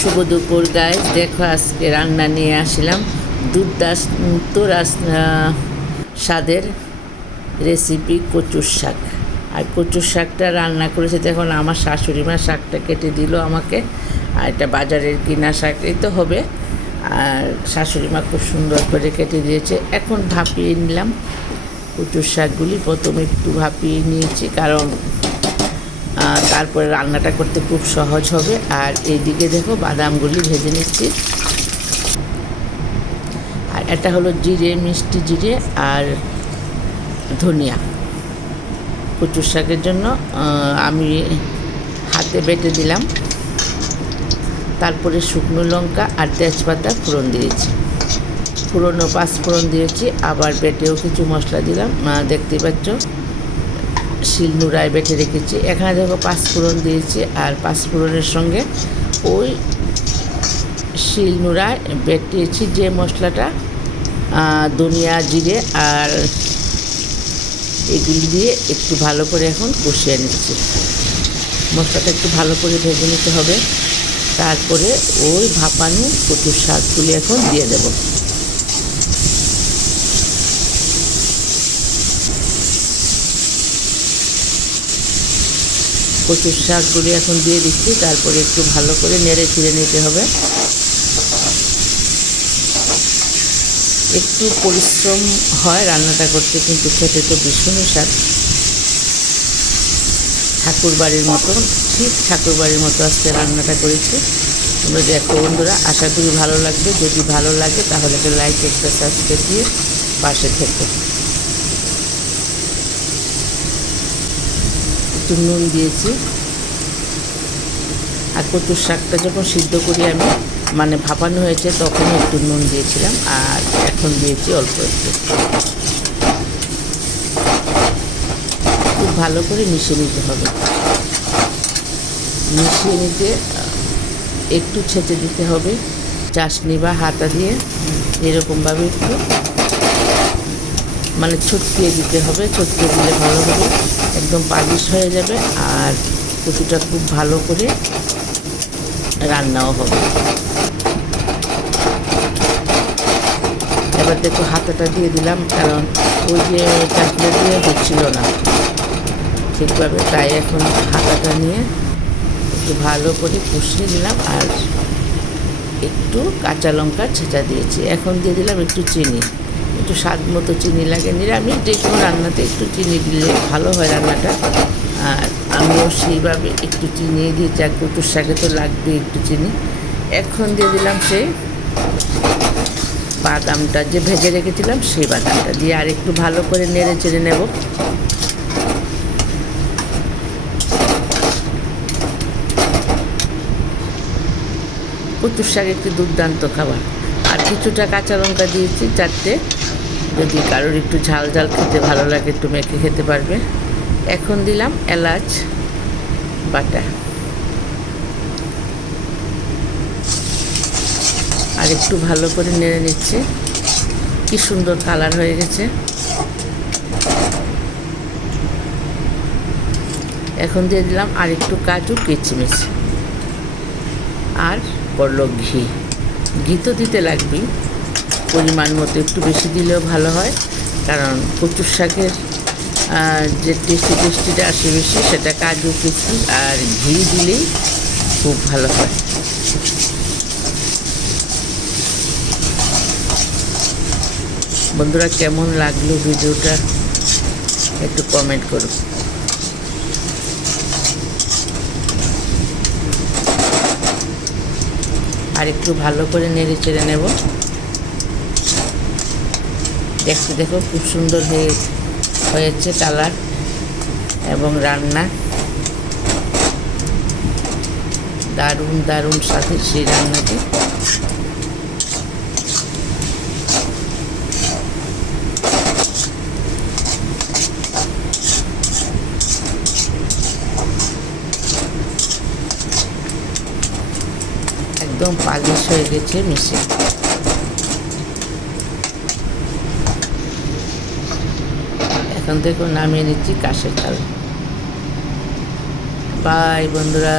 শুভ দুপুর গাইস, দেখো আজকে রান্না নিয়ে আসলাম দুর্দান্ত স্বাদের রেসিপি কচুর শাক। আর কচুর শাকটা রান্না করেছে দেখুন আমার শাশুড়ি মা। শাকটা কেটে দিল আমাকে, আর এটা বাজারের কিনা শাকই তো হবে। আর শাশুড়ি মা খুব সুন্দর করে কেটে দিয়েছে। এখন ভাপিয়ে নিলাম কচুর শাকগুলি। প্রথমে একটু ভাপিয়ে নিয়েছি কারণ তারপরে রান্নাটা করতে খুব সহজ হবে। আর এইদিকে দেখো বাদামগুলি ভেজে নিচ্ছি। আর এটা হলো জিরে, মিষ্টি জিরে আর ধনিয়া। কচুর শাকের জন্য আমি হাতে বেটে দিলাম। তারপরে শুকনো লঙ্কা আর তেজপাতা ফোড়ন দিয়েছি, পুরনো পাঁচফোড়ন দিয়েছি। আবার বেটেও কিছু মশলা দিলাম, দেখতে পাচ্ছ শিলনোড়ায় বেটে রেখেছি। এখানে দেখো পাঁচফোড়ন দিয়েছি, আর পাঁচফোড়নের সঙ্গে ওই শিলনোড়ায় বেটেছি যে মশলাটা, ধনিয়া জিরে আর এগুলি দিয়ে একটু ভালো করে এখন কষিয়ে নিচ্ছি। মশলাটা একটু ভালো করে ভেজে নিতে হবে। তারপরে ওই ভাপানো কচুর শাকগুলি এখন দিয়ে দেব। কচুর শাকগুলি এখন দিয়ে দিচ্ছি। তারপরে একটু ভালো করে নেড়ে ছিঁড়ে নিতে হবে। একটু পরিশ্রম হয় রান্নাটা করতে, কিন্তু খেতে তো ভীষণই স্বাদ। ঠাকুরবাড়ির মতো, ঠিক ঠাকুরবাড়ির মতো আজকে রান্নাটা করেছি। তোমরা দেখো বন্ধুরা, আশা করি ভালো লাগবে। যদি ভালো লাগে তাহলে একটা লাইক, একটা সাবস্ক্রাইব দিয়ে পাশে থেকো। একটু নুন দিয়েছি। আর কচুর শাকটা যখন সিদ্ধ করি আমি, মানে ভাপানো হয়েছে, তখন একটু নুন দিয়েছিলাম। আর এখন দিয়েছি অল্প একটু। খুব ভালো করে মিশিয়ে নিতে হবে। মিশিয়ে নিতে একটু ছেঁচে দিতে হবে চাশনি বা হাতা দিয়ে, এরকমভাবে একটু মানে ছটকিয়ে দিতে হবে। ছটকিয়ে দিলে ভালো হবে, একদম পালিশ হয়ে যাবে। আর কচুটা খুব ভালো করে রান্নাও হবে। এবার দেখো হাতাটা দিয়ে দিলাম, কারণ ওই যে চাকলে দিয়ে হচ্ছিল না ঠিকভাবে, তাই এখন হাতাটা নিয়ে একটু ভালো করে কষিয়ে নিলাম। আর একটু কাঁচা লঙ্কা ছেঁচা দিয়েছি। এখন দিয়ে দিলাম একটু চিনি, একটু স্বাদ মতো চিনি লাগে। নিরামিষ যে কোনো রান্নাতে একটু চিনি দিলে ভালো হয় রান্নাটা। আর আমিও সেইভাবে একটু চিনি দিয়েছি। আর কচুর শাকে তো লাগবে একটু চিনি। এখন দিয়ে দিলাম সেই বাদামটা যে ভেজে রেখেছিলাম, সেই বাদামটা দিয়ে আর একটু ভালো করে নেড়ে চেড়ে নেব। কচুর শাক একটি দুর্দান্ত খাবার। আর কিছুটা কাঁচা লঙ্কা দিয়েছি, চারটে। যদি কারোর একটু ঝাল ঝাল খেতে ভালো লাগে, একটু মেখে খেতে পারবে। এখন দিলাম এলাচ বাটা। আর একটু ভালো করে নেড়ে নিচ্ছে। কি সুন্দর কালার হয়ে গেছে। এখন দিয়ে দিলাম আর একটু কাজু, কিশমিশ, আর পড়লো ঘি। ঘি তো দিতে লাগবেই, পরিমাণ মতো একটু বেশি দিলেও ভালো হয়। কারণ কচুর শাকের যে টেস্টিটা আসে বেশি, সেটা কাজু, কিশমিশ আর ঘি দিলেই খুব ভালো হয়। বন্ধুরা, কেমন লাগলো ভিডিওটা একটু কমেন্ট করো। আর একটু ভালো করে নেড়ে চেড়ে নেব। দেখতে দেখো খুব সুন্দর হয়েছে কালার এবং রান্না। দারুণ দারুণ স্বাদের সেই রান্নাটি। একদম পালিশ হয়ে গেছে মিশে। এখন দেখো নামিয়ে নিচ্ছি কাশের থাল। বাই বন্ধুরা।